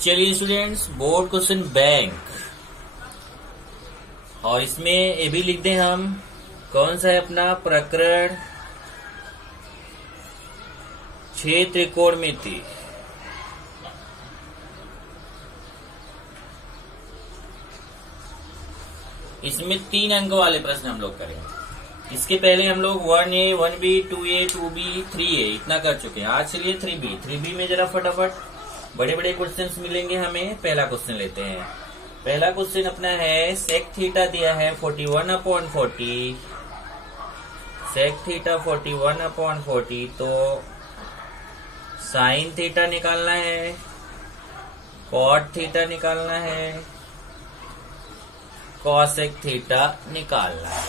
चलिए students, board question bank, और इसमें ये भी लिख दें हम कौन सा है अपना प्रकरण 6 त्रिकोणमिति। इसमें 3 अंक वाले प्रश्न हम लोग करेंगे। इसके पहले हम लोग 1A, 1B, 2A, 2B, 3A इतना कर चुके हैं। आज चलिए 3B में जरा फटाफट बड़े बड़े क्वेश्चंस मिलेंगे हमें। पहला क्वेश्चन लेते हैं। पहला क्वेश्चन अपना है सेक थीटा दिया है 41/40, सेक थीटा 41/40, तो साइन थीटा निकालना है, कॉट थीटा निकालना है, कॉसेक थीटा निकालना है।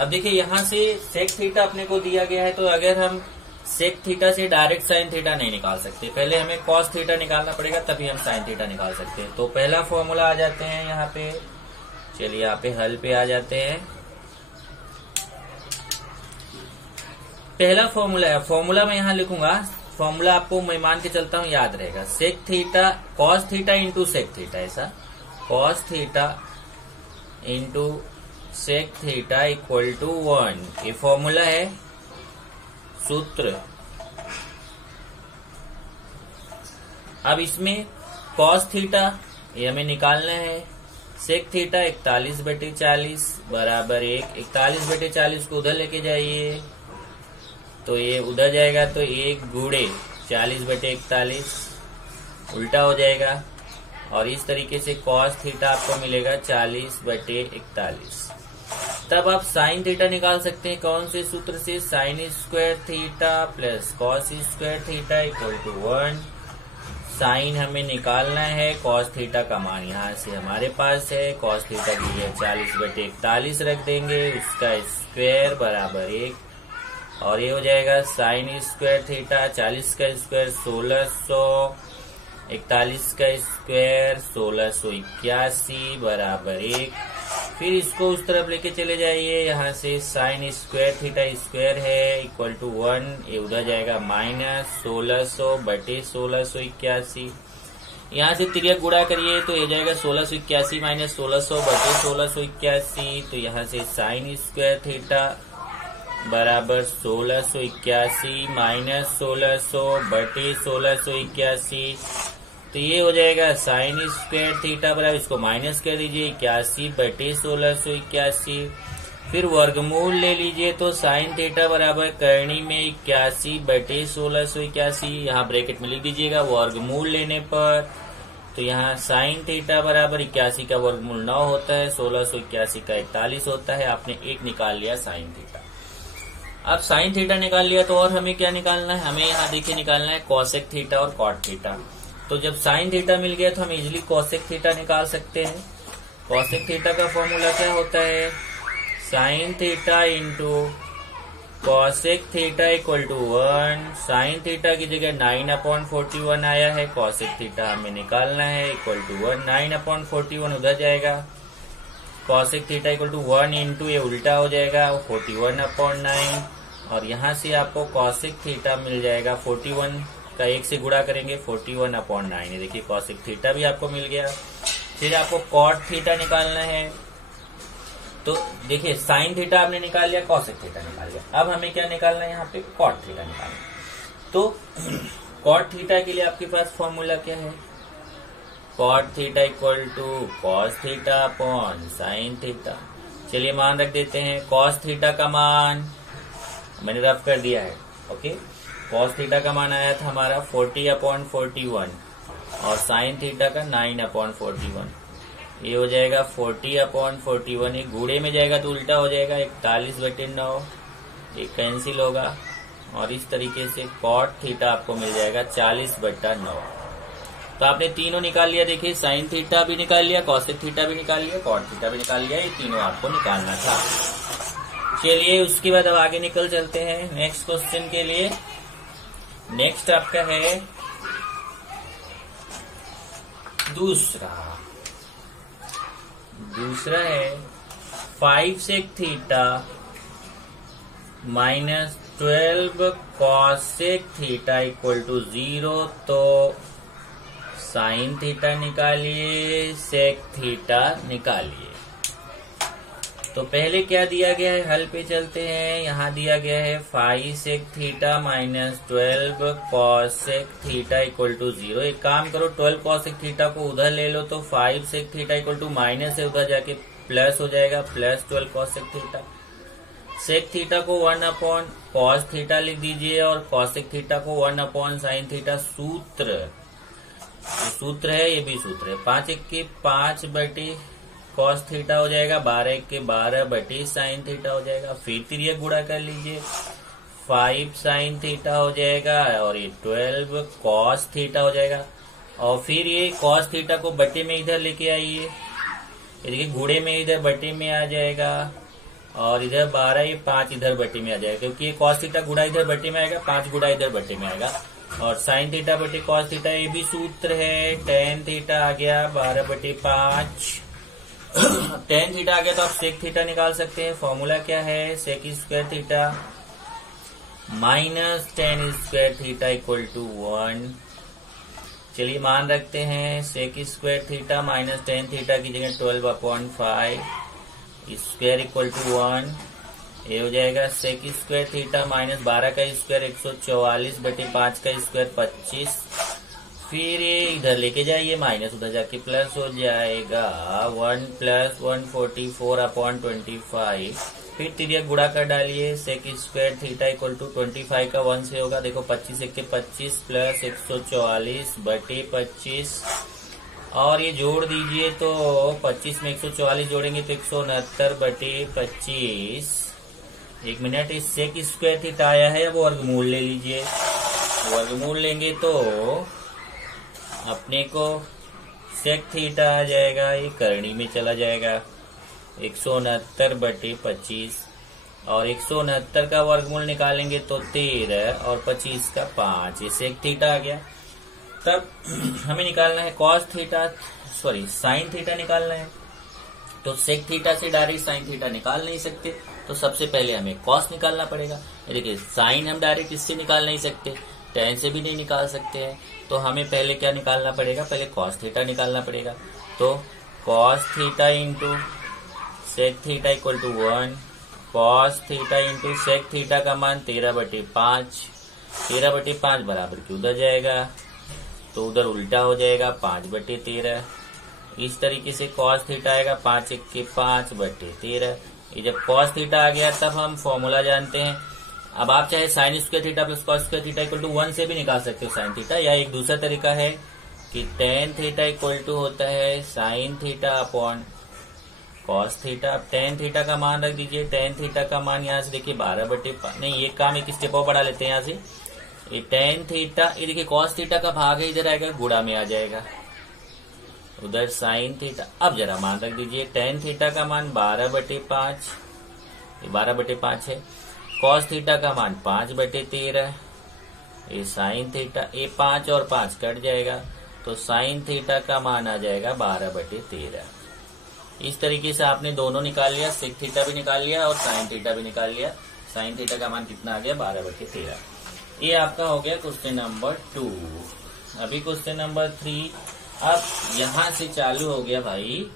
अब देखिए यहां से सेक थीटा अपने को दिया गया है, तो अगर हम सेक थीटा से डायरेक्ट साइन थीटा नहीं निकाल सकते, पहले हमें कॉस थीटा निकालना पड़ेगा, तभी हम साइन थीटा निकाल सकते हैं। तो पहला फॉर्मूला आ जाते हैं यहाँ पे। चलिए यहाँ पे हल पे आ जाते हैं। पहला फॉर्मूला है, फॉर्मूला मैं यहाँ लिखूंगा, फॉर्मूला आपको मैं मान के चलता हूँ याद रहेगा। Sec theta cos theta into sec theta, ऐसा cos theta into sec theta equal to 1, ये फॉर्मूला है, सूत्र। अब इसमें कॉस थीटा ये हमें निकालना है, सेक थीटा 41/40 बराबर 1, 41/40 को उधर लेके जाइए तो ये उधर जाएगा, तो 1 गुणे 40/41 उल्टा हो जाएगा, और इस तरीके से कॉस थीटा आपको मिलेगा 40/41। तब आप साइन थीटा निकाल सकते हैं, कौन से सूत्र से, sine square theta plus cos square theta equal to 1। Sine हमें निकालना है, कॉस थीटा का मान यहाँ से हमारे पास है, कॉस थीटा की जगह 40/41 रख देंगे, उसका स्क्वायर बराबर 1, और ये हो जाएगा साइन स्क्वायर थीटा 40 का स्क्वायर 1600, 41 का स्क्वायर 1681 बराबर 1। फिर इसको उस तरफ लेके चले जाइए, यहाँ से साइन स्क्वायर थीटा स्क्वायर है इक्वल टू 1, ये उधर जाएगा माइनस 1600/1681। यहाँ से तिर्यक गुणा करिए तो ये जाएगा 1681 माइनस 1600/1681, तो यहाँ से साइन स्क्वायर थीटा बराबर 1681 माइनस 1600/1681, तो ये हो जाएगा साइन स्क्वायर थीटा बराबर, इसको माइनस कर दीजिए 81/1681। फिर वर्गमूल ले लीजिए, तो साइन थीटा बराबर करनी में 81/1681, यहाँ ब्रैकेट में लिख दीजिएगा वर्गमूल लेने पर। तो यहाँ साइन थीटा बराबर 81 का वर्गमूल 9 होता है, 1681 का 41 होता है। आपने 1 निकाल लिया साइन थीटा। अब साइन थीटा निकाल लिया, तो और हमें क्या निकालना है, हमें यहाँ देखिए निकालना है कॉसेक थीटा और कॉट थीटा। तो जब साइन थीटा मिल गया तो हम इजिली कॉसेक थीटा निकाल सकते हैं। कॉसेक थीटा का फॉर्मूला क्या होता है, sine theta into cosec theta equal to 1। Sine theta की जगह 9/41 आया है, कॉसेक थीटा हमें निकालना है इक्वल टू 1, 9/41 उधर जाएगा, cosec theta equal to 1 into ये उल्टा हो जाएगा 41/9, और यहाँ से आपको कॉसेक थीटा मिल जाएगा 41 का 1 से गुणा करेंगे 41/9। देखिए कॉसेक थीटा भी आपको मिल गया। फिर आपको कॉट थीटा निकालना है, तो देखिए साइन थीटा आपने निकाल लिया, कॉसेक थीटा निकाल लिया। अब हमें क्या निकालना है, यहाँ पे कॉट थीटा निकालना है। तो कॉट थीटा के लिए आपके पास फॉर्मूला क्या है, cot theta equal to cos theta upon sine theta. चलिए मान रख देते हैं, कॉस थीटा का मान मैंने रफ कर दिया है, ओके। कॉस थीटा का मान आया था हमारा 40/41 और साइन थीटा का 9/41। ये हो जाएगा 40/41, ये गुणे में जाएगा तो उल्टा हो जाएगा 41/9, ये कैंसिल होगा, और इस तरीके से कॉट थीटा आपको मिल जाएगा 40/9। तो आपने तीनों निकाल लिया। देखिए साइन थीटा भी निकाल लिया, कॉसेक थीटा भी निकाल लिया, कॉट थीटा भी निकाल लिया, ये तीनों आपको निकालना था। चलिए उसके बाद अब आगे निकल चलते हैं नेक्स्ट क्वेश्चन के लिए। नेक्स्ट आपका है दूसरा है 5 sec theta minus 12 cosec theta equal to 0। तो साइन थीटा निकालिए, सेक थीटा निकालिए। तो पहले क्या दिया गया है, हल पे चलते हैं। यहाँ दिया गया है 5 sec theta minus 12 cosec theta equal to 0। एक काम करो, 12 कॉस सेक थीटा को उधर ले लो तो 5 sec theta equal to minus है, उधर जाके प्लस हो जाएगा, plus 12 cosec theta. Sec theta को 1 अपॉन कॉस थीटा लिख दीजिए और कॉस सेक थीटा को 1 अपॉन साइन थीटा। सूत्र है, ये भी सूत्र है। 5 1 के 5 बटे कॉस थीटा हो जाएगा, 12 1 के 12 बटे साइन थीटा हो जाएगा। फिर तिरिया गुणा कर लीजिए, 5 साइन थीटा हो जाएगा और ये 12 कॉस थीटा हो जाएगा। और फिर ये कॉस थीटा को बटे में इधर लेके आइए, देखिए गुणे में इधर बटे में आ जाएगा और इधर 12 ये 5 इधर बटे में आ जाएगा, क्योंकि ये कॉस थीटा गुणा इधर बटे में आएगा, 5 गुणा इधर बटे में आएगा। और साइन थीटा बटे कॉस थीटा ये भी सूत्र है। टेन थीटा आ गया 12 बटे 5। टेन थीटा आ गया तो आप सेक थीटा निकाल सकते हैं। फॉर्मूला क्या है, sec square theta minus tan square theta equal to 1। चलिए मान रखते हैं, sec square theta minus tan theta की जगह 12/5 स्क्वायर इक्वल टू 1। ये हो जाएगा सेक स्क्वायर थीटा माइनस 12 का स्क्वायर 144 बटे 5 का स्क्वायर 25। फिर ये इधर लेके जाइए, माइनस उधर जाके प्लस हो जाएगा 1 प्लस 144/25। फिर तिरिया गुणा कर डालिए, sec square theta equal to 25 का 1 से होगा, देखो 25 1 के 25 प्लस 144 बटे 25 और ये जोड़ दीजिए तो 25 में 144 जोड़ेंगे तो 169 बटे 25। एक मिनट, इस सेक स्क्वायर थीटा आया है, अब वर्गमूल ले लीजिए। वर्गमूल लेंगे तो अपने को सेक थीटा आ जाएगा, ये करनी में चला जाएगा 169 बटे 25 और 169 का वर्गमूल निकालेंगे तो 13 और 25 का 5, ये सेक थीटा आ गया। तब हमें निकालना है cos theta, sorry sine theta निकालना है। तो सेक थीटा से डायरेक्ट साइन थीटा निकाल नहीं सकते, तो सबसे पहले हमें कॉस निकालना पड़ेगा। देखिए साइन हम डायरेक्ट इससे निकाल नहीं सकते, टेन से भी नहीं निकाल सकते हैं, तो हमें पहले क्या निकालना पड़ेगा, पहले कॉस थीटा निकालना पड़ेगा। तो cos theta into sec theta equal to 1। Cos theta into sec theta का मान 13 बटे 5। 13 बटे 5 बराबर की उधर जाएगा तो उधर उल्टा हो जाएगा 5 बटे 13। इस तरीके से कॉस थीटा आएगा 5 1 के 5 बटे 13। ये जब कॉस थीटा आ गया तब हम फॉर्मूला जानते हैं। अब आप चाहे sine square theta plus cos square theta equal to 1 से भी निकाल सकते हो साइन थीटा, या एक दूसरा तरीका है कि टेन थीटा इक्वल टू होता है sine theta upon cos theta. अब टेन थीटा का मान रख दीजिए, टेन थीटा का मान यहाँ से देखिए 12 बटे 5, नहीं ये काम एक स्टेप और बढ़ा लेते हैं यहाँ से। ये टेन थीटा, ये देखिए कॉस थीटा का भाग है, इधर आएगा गुणा में आ जाएगा, उधर साइन थीटा। अब जरा मान रख दीजिए, टेन थीटा का मान 12 बटे 5, ये 12 बटे 5 है। कॉस थीटा का मान 5 बटे 13, ये साइन थीटा, ये 5 और 5 कट जाएगा तो साइन थीटा का मान आ जाएगा 12 बटे 13। इस तरीके से आपने दोनों निकाल लिया, सेक थीटा भी निकाल लिया और साइन थीटा भी निकाल लिया। साइन थीटा का मान कितना आ गया, 12 बटे 13। ये आपका हो गया क्वेश्चन नंबर 2। अभी क्वेश्चन नंबर 3, अब यहाँ से चालू हो गया भाई।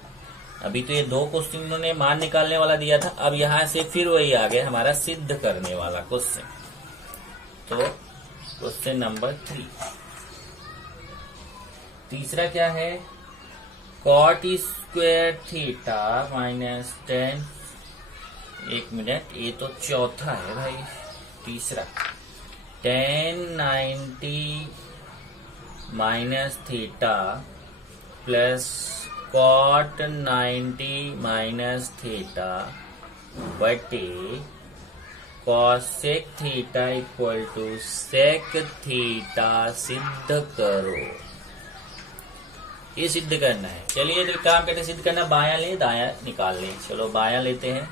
अभी तो ये दो क्वेश्चन उन्होंने मान निकालने वाला दिया था, अब यहाँ से फिर वही आ गया हमारा सिद्ध करने वाला क्वेश्चन। तो क्वेश्चन नंबर 3, तीसरा क्या है, कॉट स्क्वायर थीटा माइनस 10। एक मिनट, ये तो चौथा है भाई, तीसरा tan 90 minus theta plus cot 90 minus theta बटे cosec theta equal to sec theta सिद्ध करो। ये सिद्ध करना है। चलिए तो काम करते सिद्ध करना, बायां ले दायां निकाल लें। चलो बायां लेते हैं।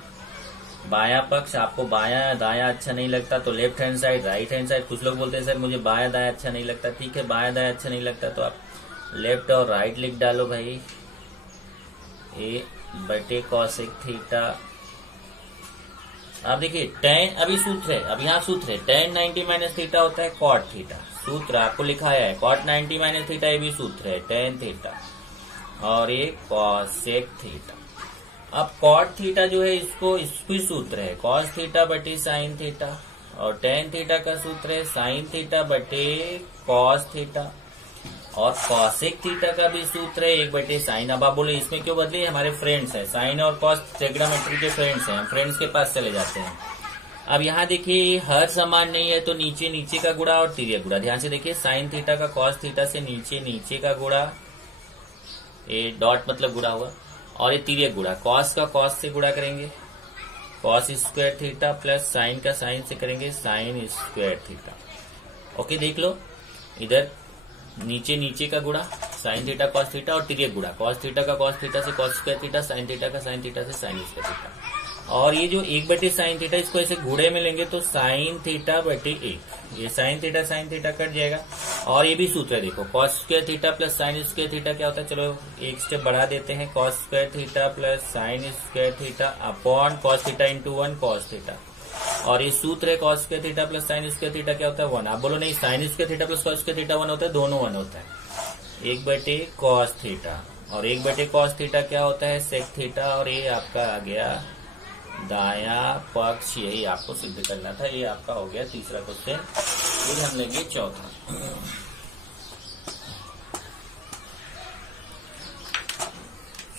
बायां पक्ष, आपको बायां दायां अच्छा नहीं लगता तो left hand side right hand side. कुछ लोग बोलते हैं सर मुझे बायां दायां अच्छा नहीं लगता, ठीक है बायां दायां अच्छा नहीं लगता तो आप लेफ्ट और राइट लिख डालो भाई। ए बटे कॉसेक थीटा। अब देखिए tan, अभी सूत्र है, अब यहाँ सूत्र है tan 90 माइनस थीटा होता है कॉट थीटा। सूत्र आपको लिखाया है cot 90 माइनस थीटा, ये भी सूत्र है tan थीटा, और ये cosec थीटा। अब cot थीटा जो है इसको सूत्र है cos थीटा बटे sin थीटा, और tan थीटा का सूत्र है sin थीटा बटे cos थीटा, और cosec थीटा का भी सूत्र है 1 बटे sin। अब आप बोले इसमें क्यों बदले, हमारे फ्रेंड्स हैं, sin और cos ट्रिग्नोमेट्री के फ्रेंड्स हैं, हम फ्रेंड्स के पास चले जाते हैं। अब यहाँ देखिए हर समान नहीं है, तो नीचे नीचे का गुणा और तिर्यक गुणा। ध्यान से देखिए sin थीटा का cos थीटा से नीचे नीचे का गुणा, ये डॉट मतलब गुणा हुआ, और ये तिर्यक गुणा, cos का cos से गुणा करेंगे cos square theta plus sin का sin से करेंगे sin स्क्वायर थीटा। ओके, देख लो इधर नीचे नीचे का गुणा sin थीटा cos थीटा, और तिर्यक गुणा cos थीटा का cos थीटा से cos square theta, sin theta का sin थीटा से sin स्क्वायर थीटा। और ये जो 1 बटे sin थीटा, इसको ऐसे गुणे में लेंगे तो sin थीटा बटे 1, ये sin थीटा कट जाएगा। और ये भी सूत्र है, देखो cos square theta plus sin square theta क्या होता है, चलो एक स्टेप बढ़ा देते हैं, cos square theta plus sin square theta upon cos theta into 1 cos theta, और ये सूत्र है cos square theta plus sin square theta क्या होता है 1। आप बोलो नहीं, sin square theta plus cos square theta 1 होता है, दोनों 1 होता है। 1 बटे cos थीटा, और 1 बटे cos थीटा क्या होता है sec थीटा, और ये आपका आ गया दाया पक्ष, यही आपको सिद्ध करना था। ये आपका हो गया तीसरा क्वेश्चन। फिर हम लेंगे चौथा।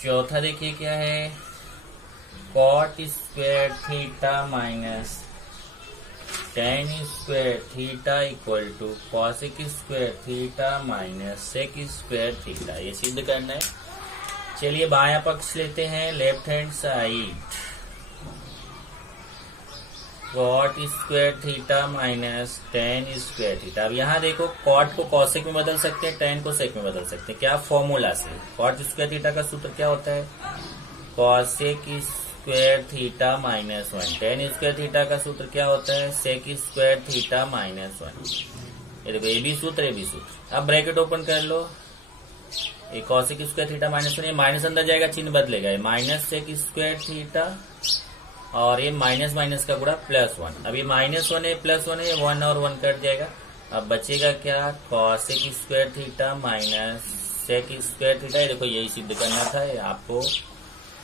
चौथा देखिए क्या है, cot square theta minus tan square theta equal to cosec square theta minus sec square theta, ये सिद्ध करना है। चलिए बायां पक्ष लेते हैं, left hand side, cot square theta minus tan square theta. अब यहाँ देखो cot को cosec में बदल सकते हैं, tan को sec में बदल सकते हैं, क्या फॉर्मूला से। cot स्क्वायर थीटा का सूत्र क्या होता है, cosec square theta minus 1। tan square theta का सूत्र क्या होता है, sec स्क्वायर थीटा माइनस 1। ये देखो ये भी सूत्र, ये भी सूत्र। अब ब्रैकेट ओपन कर लो, ये cosec स्क्वायर थीटा माइनस 1, ये माइनस अंदर जाएगा, चिन्ह बदलेगा, ये माइनस sec स्क्वायर थीटा, और ये माइनस माइनस का गुणा प्लस 1। अब ये -1 है प्लस 1 है, 1 और 1 कट जाएगा। अब बचेगा क्या, cosec square theta minus sec square theta. ये देखो यही सिद्ध करना था, ये आपको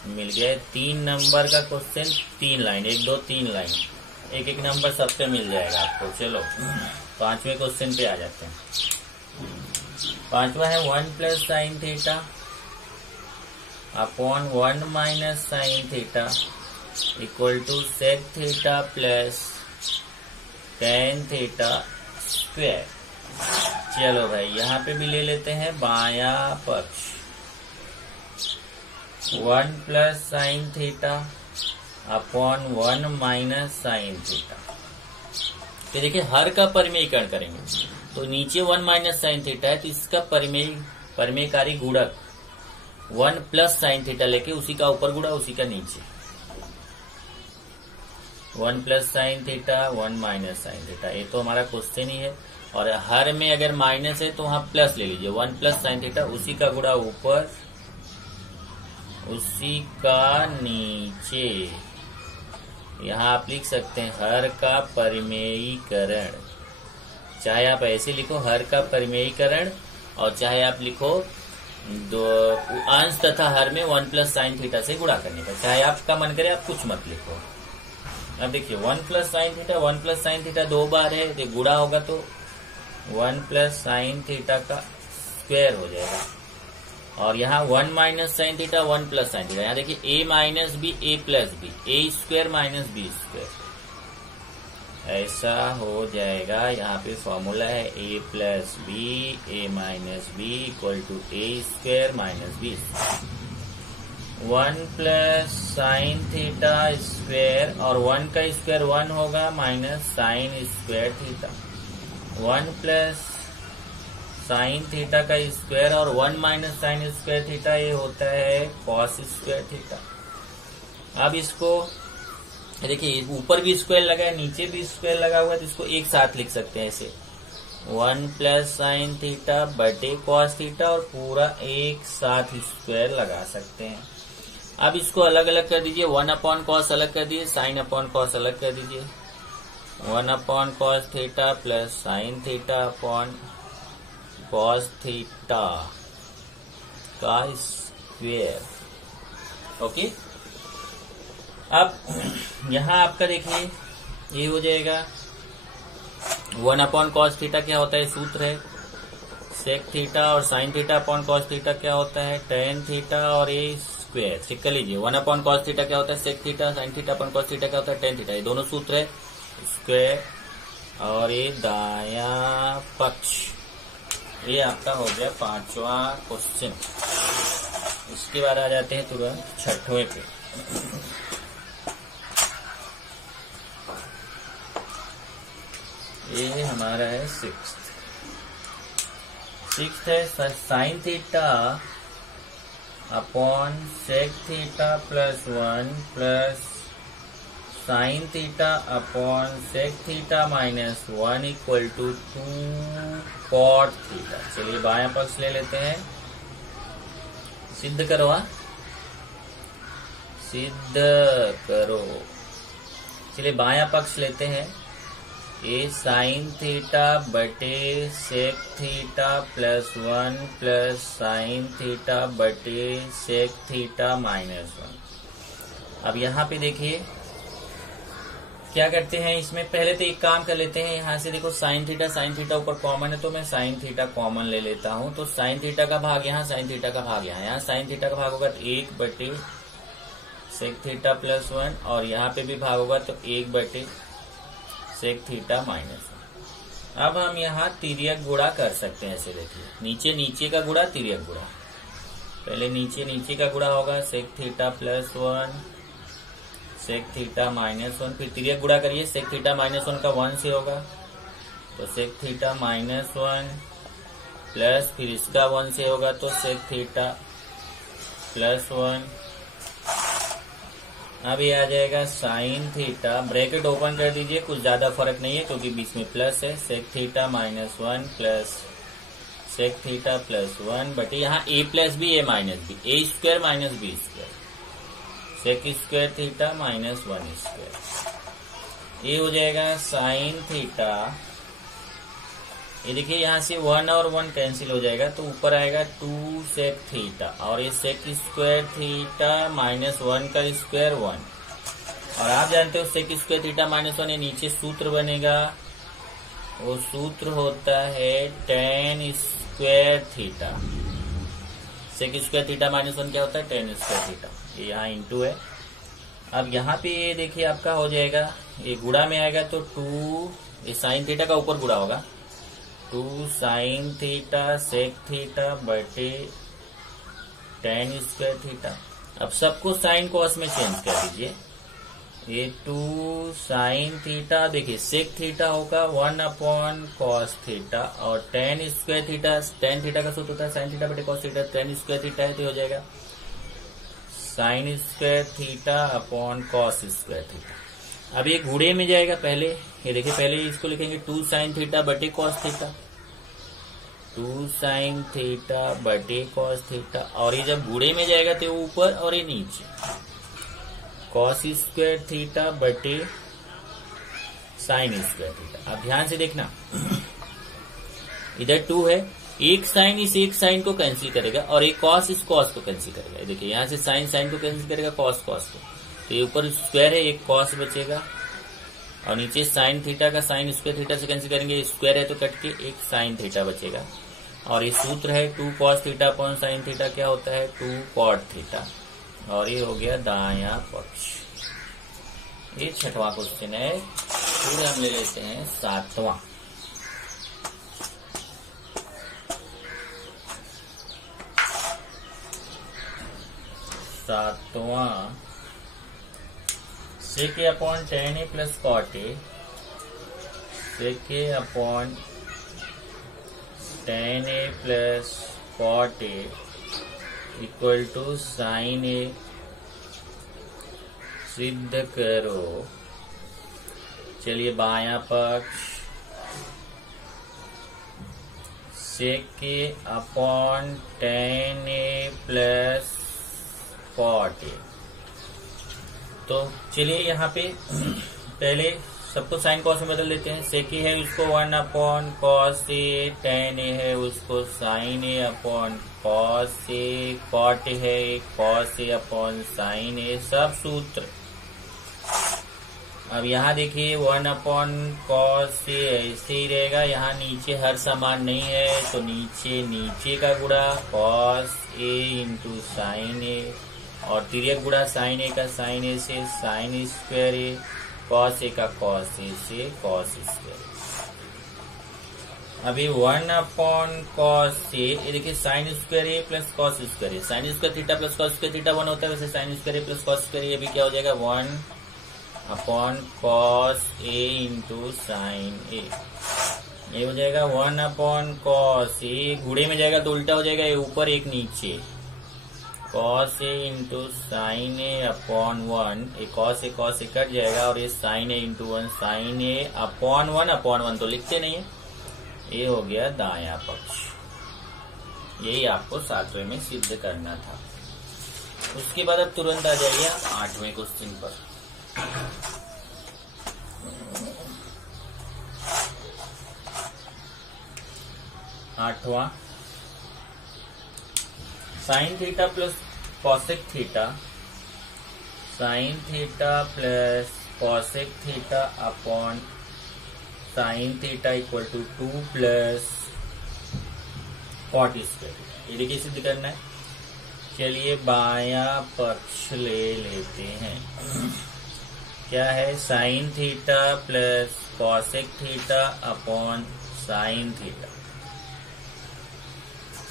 मिल गया। 3 नंबर का क्वेश्चन, 3 लाइन, 1 2 3 लाइन, एक एक नंबर सब पे मिल जाएगा आपको। चलो 5वें क्वेश्चन पे आ जाते हैं। 5वां है 1 plus sine theta upon 1 minus sine theta equal to sec theta plus tan theta square. चलो भाई यहाँ पे भी ले लेते हैं बायां पक्ष, 1 plus sine theta upon 1 minus sine theta. तो देखिए हर का परिमेयीकरण करेंगे, तो नीचे 1 माइनस साइन थीटा है, तो इसका परिमेयकारी गुणक 1 प्लस साइन थीटा लेके उसी का ऊपर गुणा उसी का नीचे, 1 plus sine theta 1 minus sine theta. ये तो हमारा क्वेश्चन ही है, और हर में अगर माइनस है तो वहां प्लस ले लीजिए, 1 प्लस साइन थीटा उसी का गुणा ऊपर उसी का नीचे। यहाँ आप लिख सकते हैं हर का परिमेयीकरण, चाहे आप ऐसे लिखो हर का परिमेयीकरण, और चाहे आप लिखो दो अंश तथा हर में 1 प्लस साइन थीटा से गुणा करने का, चाहे आपका मन करे आप कुछ मत लिखो। अब देखिए 1 plus sine theta 1 plus sine theta 2 बार है, तो गुणा होगा तो 1 प्लस साइन थीटा का स्क्वायर हो जाएगा, और यहाँ 1 minus sine theta 1 plus sine theta. यहाँ देखिए a minus b a plus B, A square minus B square, ऐसा हो जाएगा। यहाँ पे फॉर्मूला है a plus b a minus b equal to a square minus B square. 1 plus sine theta square, और 1 का स्क्वायर 1 होगा minus sign square theta, 1 plus sine theta का स्क्वायर, और 1 माइनस साइन स्क्वायर थीटा ये होता है cos square theta. अब इसको देखिए ऊपर भी स्क्वायर लगा है नीचे भी स्क्वायर लगा हुआ है, तो इसको एक साथ लिख सकते हैं ऐसे, 1 प्लस साइन थीटा बटे कॉस थीटा, और पूरा एक साथ स्क्वायर लगा सकते हैं। अब इसको अलग अलग कर दीजिए, 1 अपॉन कॉस अलग कर दीजिए, साइन अपॉन कॉस अलग कर दीजिए, 1 upon cos theta plus sine theta upon cos theta का स्क्वेयर। ओके, अब यहां आपका देखिए ये हो जाएगा 1 अपॉन कॉस थीटा क्या होता है, सूत्र है सेक थीटा, और sign theta upon cos theta क्या होता है टेन थीटा, और ये स्क्वायर। चेक कर लीजिए 1 अपॉन कॉस थीटा क्या होता है sec theta, sine theta upon cos theta क्या होता है टेन थीटा, ये दोनों सूत्र है स्क्वायर, और ये दाया पक्ष। ये आपका हो गया 5वां क्वेश्चन। इसके बाद आ जाते हैं तुरंत 6वें पे। ये हमारा है 6th है sine theta upon sec theta plus 1 plus sine theta upon sec theta minus 1 equal to 2 cot theta. चलिए बायां पक्ष ले लेते हैं, सिद्ध करो, सिद्ध करो। चलिए बायां पक्ष लेते हैं, ये साइन थीटा बटे sec theta plus 1 plus sine theta बटे सेक थीटा माइनस 1। अब यहाँ पे देखिए क्या करते हैं, इसमें पहले तो एक काम कर लेते हैं, यहाँ से देखो साइन थीटा ऊपर कॉमन है तो मैं साइन थीटा कॉमन ले लेता हूँ। तो साइन थीटा का भाग यहाँ, साइन थीटा का भाग यहाँ साइन थीटा का भाग होगा तो 1 बटे सेक थीटा प्लस 1, और यहाँ पे भी भाग होगा तो 1 बटे सेक थीटा माइनस 1। अब हम यहाँ तिर्यक गुणा कर सकते हैं, ऐसे देखिए नीचे का गुणा तिर्यक गुणा। पहले नीचे का गुणा होगा sec theta plus 1 sec theta minus 1, फिर तिर्यक गुणा करिए सेक थीटा माइनस 1 का 1 से होगा तो सेक थीटा माइनस 1 प्लस फिर इसका 1 से होगा तो सेक थीटा प्लस 1। अब ये आ जाएगा साइन थीटा, ब्रैकेट ओपन कर दीजिए, कुछ ज्यादा फर्क नहीं है क्योंकि बीच में प्लस है, sec theta minus 1 plus sec theta plus 1 बटे यहाँ a plus b a minus b, a square minus B square, sec square theta minus 1 square. ये हो जाएगा साइन थीटा, ये देखिए यहाँ से 1 और 1 कैंसिल हो जाएगा तो ऊपर आएगा 2 सेक थीटा, और ये सेक स्क्वायर थीटा माइनस 1 का स्क्वायर 1। और आप जानते हो सेक स्क्वायर थीटा माइनस 1, ये नीचे सूत्र बनेगा, वो सूत्र होता है tan square theta. Sec square theta minus 1 क्या होता है टेन स्क्वायर थीटा, ये यहाँ इंटू है। अब यहाँ पे ये देखिए आपका हो जाएगा, ये गुणा में आएगा तो 2, ये साइन थीटा का ऊपर गुणा होगा 2 साइन थीटा सेक थीटा बटे टेन स्क्वायर थीटा। अब सबको साइन कॉस में चेंज कर दीजिए, ये 2 साइन थीटा, देखिए सेक थीटा होगा 1 अपॉन कॉस थीटा, और ten square theta, tan theta का सूत्र होता है साइन थीटा बटे cos theta, ten square theta है तो हो जाएगा sign square theta upon cos square theta. अब ये गुणे में जाएगा, पहले ये देखिए पहले इसको लिखेंगे 2 साइन थीटा बटे कॉस थीटा, 2 साइन थीटा बटे कॉस थीटा, और ये जब गुणे में जाएगा तो ऊपर और ये नीचे कॉस स्क्वायर थीटा बटे साइन स्क्वायर थीटा। अब ध्यान से देखना इधर 2 है, एक साइन इस एक साइन को कैंसिल करेगा और एक कॉस इस कॉस को कैंसिल करेगा। देखिए यहाँ से साइन को कैंसिल करेगा, कॉस को, तो ये ऊपर स्क्वायर है, एक कॉस बचेगा, और नीचे साइन थीटा का साइन स्क्वायर थीटा से कैंसिल करेंगे, स्क्वायर है तो कट के एक साइन थीटा बचेगा। और ये सूत्र है 2 cos theta upon sine theta क्या होता है 2 कॉट थीटा, और ये हो गया दायां पक्ष। ये 6वां क्वेश्चन है। पूरे हम ले लेते हैं 7वां। Sec A upon tan A plus cot A, sec A upon tan A plus cot A equal to sine A. सिद्ध करो। चलिए बायां पक्ष sec A upon tan A plus cot A. तो चलिए यहाँ पे पहले सबको साइन कॉस में बदल देते हैं। सेक ए है उसको 1 upon cos a, tan a है उसको sine a upon cos a, cot a है cos a upon sine a, सब सूत्र। अब यहाँ देखिए 1 अपॉन कॉस ए ऐसे ही रहेगा, यहाँ नीचे हर समान नहीं है तो नीचे का गुणा cos A into sine a, और तिर्यक गुणा साइन ए का साइन ए से sine square A, cos A का कॉस ए से कॉस स्क्वायर। अभी 1 अपॉन कॉस ए, ये देखिए sine square A plus cos square A, sine square theta plus cos square theta 1 होता है, वैसे sine square A plus cos square A, अभी क्या हो जाएगा 1 upon cos A into sine A, ये हो जाएगा 1 अपॉन कॉस ए, गुणे में जाएगा तो उल्टा हो जाएगा, ये ऊपर एक नीचे, cos A into sine a upon 1, ये कॉस ए कट जाएगा और ये sign A into 1 sign a upon 1 तो लिखते नहीं है, ये हो गया दायां पक्ष। यही आपको 7वें में सिद्ध करना था। उसके बाद अब तुरंत आ जाइए 8वें क्वेश्चन पर। आठवां, sine theta plus cosec theta, sine theta plus cosec theta upon sine theta equal to 2 plus cot square. ये देखिए सिद्ध करना है। चलिए बायां पक्ष ले लेते हैं। क्या है, sine theta plus cosec theta upon sine theta.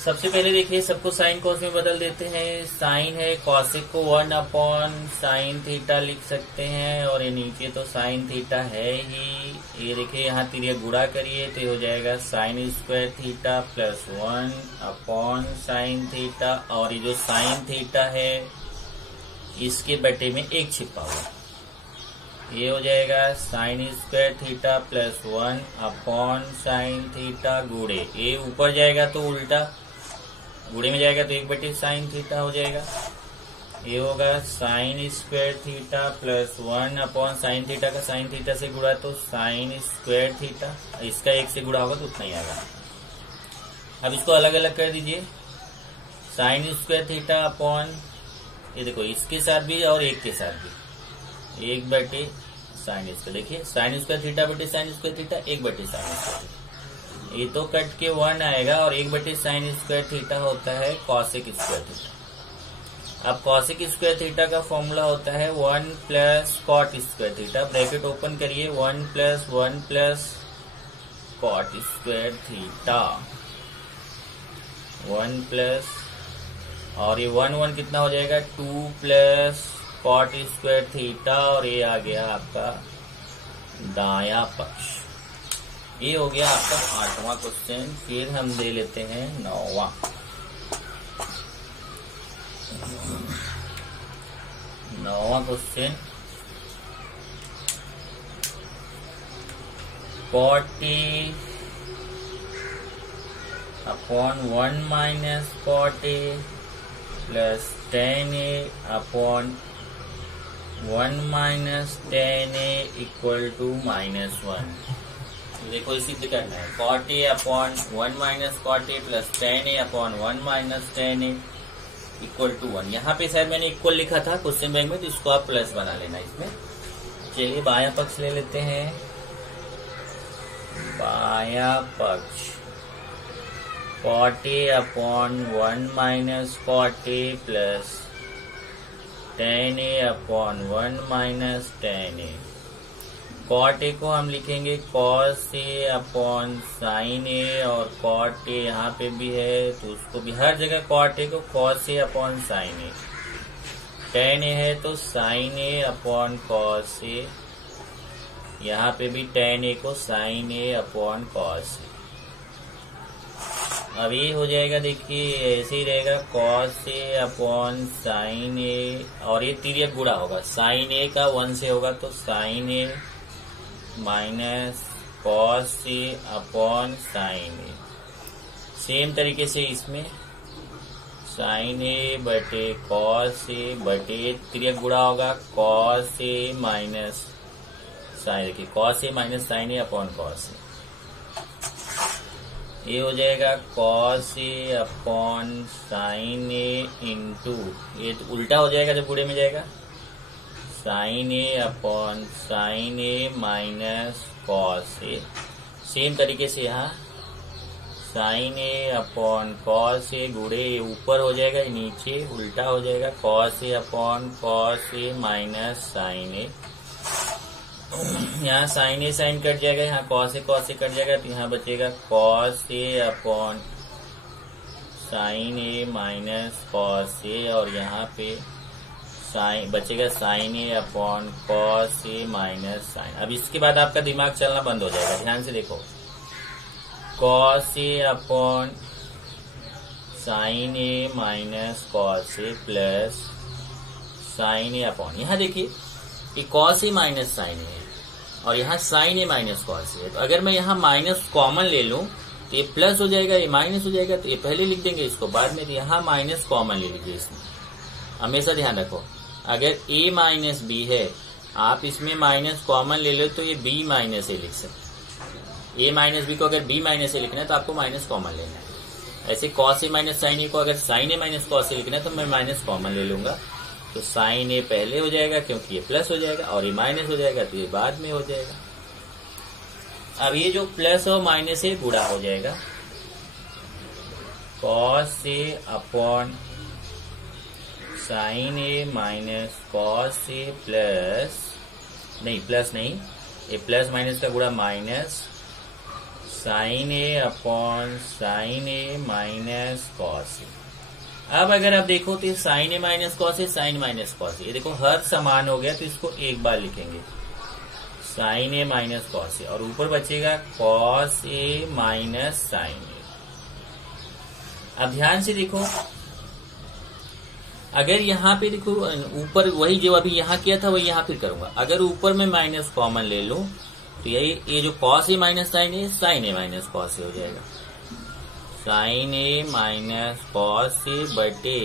सबसे पहले देखिए सबको साइन कॉस में बदल देते हैं। साइन है, कॉसेक को 1 अपॉन साइन थीटा लिख सकते हैं, और ये नीचे तो साइन थीटा है ही। ये देखिए यहाँ तिर्यक गुणा करिए तो ये हो जाएगा sign square theta plus 1 upon sine theta, और ये जो साइन थीटा है इसके बटे में 1 छिपा हुआ, ये हो जाएगा sign square theta plus 1 upon sine theta गुणे, ये ऊपर जाएगा तो उल्टा, गुणे में जाएगा तो 1 साइन थीटा हो जाएगा। ये होगा sign square theta plus 1 upon sine theta का साइन थीटा से गुणा तो साइन स्क्वायर थीटा, इसका 1 से गुणा होगा तो उतना ही आएगा। अब इसको अलग अलग कर दीजिए। साइन स्क्वायर थीटा अपॉन, ये देखो इसके साथ भी और 1 के साथ भी, 1 साइन स्क्वायर, देखिए साइन स्क्वायर थीटा बटे sign square theta, 1 sine square, ये तो कट के 1 आएगा, और 1 साइन स्क्वायर थीटा होता है कॉसेक स्क्वायर थीटा। अब कॉसेक स्क्वायर थीटा का फॉर्मूला होता है 1 plus cot square theta, bracket open करिए, 1 plus cot square theta, 1 plus, और ये 1 कितना हो जाएगा 2 प्लस कॉट स्क्वायर थीटा, और ये आ गया आपका दायां पक्ष। ये हो गया आपका 8वां क्वेश्चन। फिर हम दे लेते हैं 9वां। Question, cot A upon 1 minus cot A plus tan A upon 1 minus tan A equal to -1। देखो इसी सिद्ध करना है। Cot A upon 1 minus cot A plus tan A upon 1 minus tan A equal to 1। यहाँ पे शायद मैंने equal लिखा था क्वेश्चन बैंक में, तो इसको आप प्लस बना लेना इसमें। चलिए बायां पक्ष ले लेते हैं। बायां पक्ष, cot A upon 1 minus cot A plus tan A upon 1 minus tan a. Cot a को हम लिखेंगे cos a upon sine a, और कॉट ए यहाँ पे भी है तो उसको भी हर जगह कॉट ए को cos a upon sine A. Tan a है तो साइन ए अपॉन कॉस ए, यहाँ पे भी टेन ए को साइन ए अपॉन कॉस ए। अब ये हो जाएगा, देखिए ऐसे ही रहेगा, cos a upon sine a, और ये तिर्यक गुणा होगा, साइन ए का 1 से होगा तो sign A minus cos a upon sine A. Same तरीके से इसमें साइन ए बटे कॉस ए बटे तिर्यक गुणा होगा, कॉस ए माइनस साइन, देखिए cos A minus sign a upon cos A, ये हो जाएगा cos a upon sine A into, ये तो उल्टा हो जाएगा जब पूरे में जाएगा, sign a upon sine A minus cos A. Same तरीके से यहाँ साइन ए अपॉन कॉस ए गुड़े ऊपर हो जाएगा, नीचे उल्टा हो जाएगा, cos a upon cos A minus sign ए। यहाँ साइन ए साइन कट जाएगा, यहाँ कॉस ए कट जाएगा, तो यहाँ बचेगा cos a upon sine A minus cos ए, और यहाँ पे साइन बचेगा sign a upon cos A minus sign. अब इसके बाद आपका दिमाग चलना बंद हो जाएगा, ध्यान से देखो, cos a upon sine A minus cos A plus sign a upon, यहाँ देखिए कि कॉस ए माइनस साइन ए है और यहाँ साइन ए माइनस कॉस ए है, तो अगर मैं यहाँ माइनस कॉमन ले लूं तो ये प्लस हो जाएगा, ये माइनस हो जाएगा, तो ये पहले लिख देंगे इसको, बाद में यहाँ माइनस कॉमन ले लीजिए। इसमें हमेशा ध्यान रखो, अगर a माइनस बी है आप इसमें माइनस कॉमन ले लो तो ये b माइनस ए लिख सकते, a माइनस बी को अगर b माइनस ए लिखना है तो आपको माइनस कॉमन लेना है। ऐसे कॉस ए माइनस साइन ए को अगर साइन ए माइनस कॉस ए लिखना है तो मैं माइनस कॉमन ले लूंगा, तो साइन ए पहले हो जाएगा क्योंकि ये प्लस हो जाएगा, और ये माइनस हो जाएगा तो ये बाद में हो जाएगा। अब ये जो प्लस और माइनस है गुणा हो जाएगा, cos a upon sine A minus cos A plus, नहीं प्लस नहीं, ये प्लस माइनस का गुणा minus sign a upon sine A minus cos ए। अब अगर आप देखो तो sign A minus cos A, sign minus cos A, ये देखो हर समान हो गया, तो इसको एक बार लिखेंगे साइन ए माइनस कॉस ए, और ऊपर बचेगा कॉस ए माइनस साइन ए। अब ध्यान से देखो, अगर यहाँ पे देखो ऊपर वही जो अभी यहाँ किया था वही यहाँ पे करूंगा, अगर ऊपर में माइनस कॉमन ले लूं तो ये जो cos A minus sign A minus cos ए हो जाएगा, sign A minus cos A बटे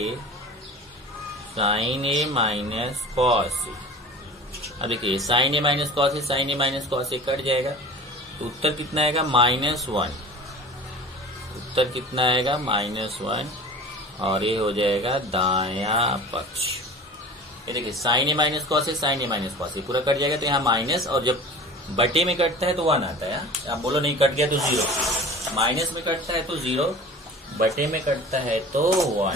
साइन ए माइनस कॉस ए। अब देखिए साइन ए माइनस कॉस ए, साइन ए माइनस कॉस ए कट जाएगा, तो उत्तर कितना आएगा -1, उत्तर कितना आएगा -1, और ये हो जाएगा दाया पक्ष। ये देखिए साइन ए माइनस कॉस ए, साइन ए माइनस कॉस ए पूरा कट जाएगा, तो यहाँ माइनस, और जब बटे में कटता है तो 1 आता है। आप बोलो नहीं कट गया तो 0, माइनस में कटता है तो 0, बटे में कटता है तो 1।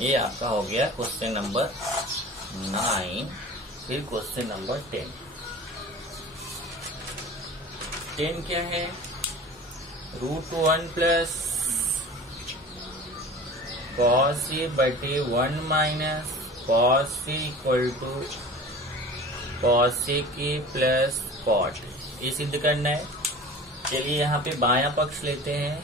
ये आपका हो गया क्वेश्चन नंबर 9। फिर क्वेश्चन नंबर 10 क्या है, √1 प्लस कॉस ए बटे 1 minus cos A equal to cos A के प्लस कॉट, ये सिद्ध करना है। चलिए यहाँ पे बायां पक्ष लेते हैं,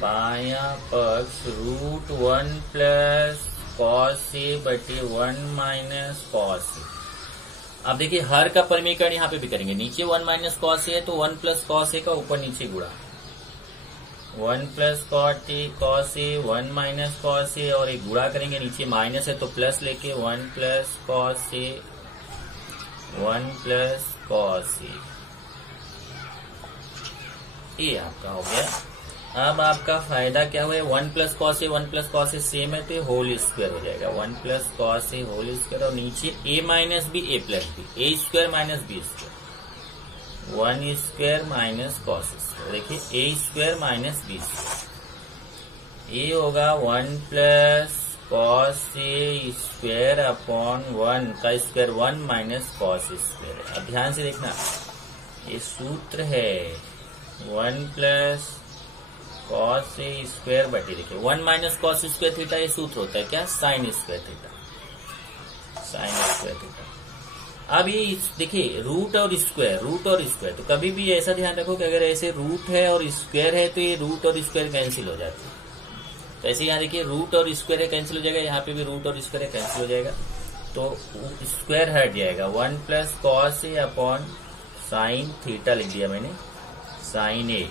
बायां पक्ष √1 प्लस कॉस ए बटे 1 माइनस कॉस ए। अब देखिए हर का परिमीकरण यहाँ पे भी करेंगे, नीचे 1 माइनस कॉस ए है तो 1 प्लस कॉस ए का ऊपर नीचे गुणा, 1 plus cos A 1 minus cos ए, और एक गुणा करेंगे, नीचे माइनस है तो प्लस लेके 1 plus cos A 1 plus cos A, ये आपका हो गया। अब आपका फायदा क्या हुआ, 1 plus cos A 1 plus cos A same है तो होल स्क्वायर हो जाएगा, 1 plus cos A whole square, और नीचे A minus B A plus B, A square minus B square, 1 square minus cos square, देखिए A square minus B square, ये होगा 1 plus cos A square upon 1 का square 1 minus cos square. अब ध्यान से देखना, ये सूत्र है 1 प्लस कॉस ए स्क्वायर बटे, देखिए 1 माइनस कॉस स्क्वायर थीटा, ये सूत्र होता है क्या, sign square theta, sign square theta. अब ये देखिए रूट और स्क्वायर, तो कभी भी ऐसा ध्यान रखो कि अगर ऐसे रूट है और स्क्वायर है तो ये रूट और स्क्वायर कैंसिल हो जाते हैं, तो ऐसे यहाँ देखिए रूट और स्क्वायर कैंसिल हो जाएगा, यहाँ पे भी रूट और स्क्वायर कैंसिल हो जाएगा, तो स्क्वायर हट जाएगा, 1 plus cos a upon sine theta लिख दिया मैंने, साइन ए।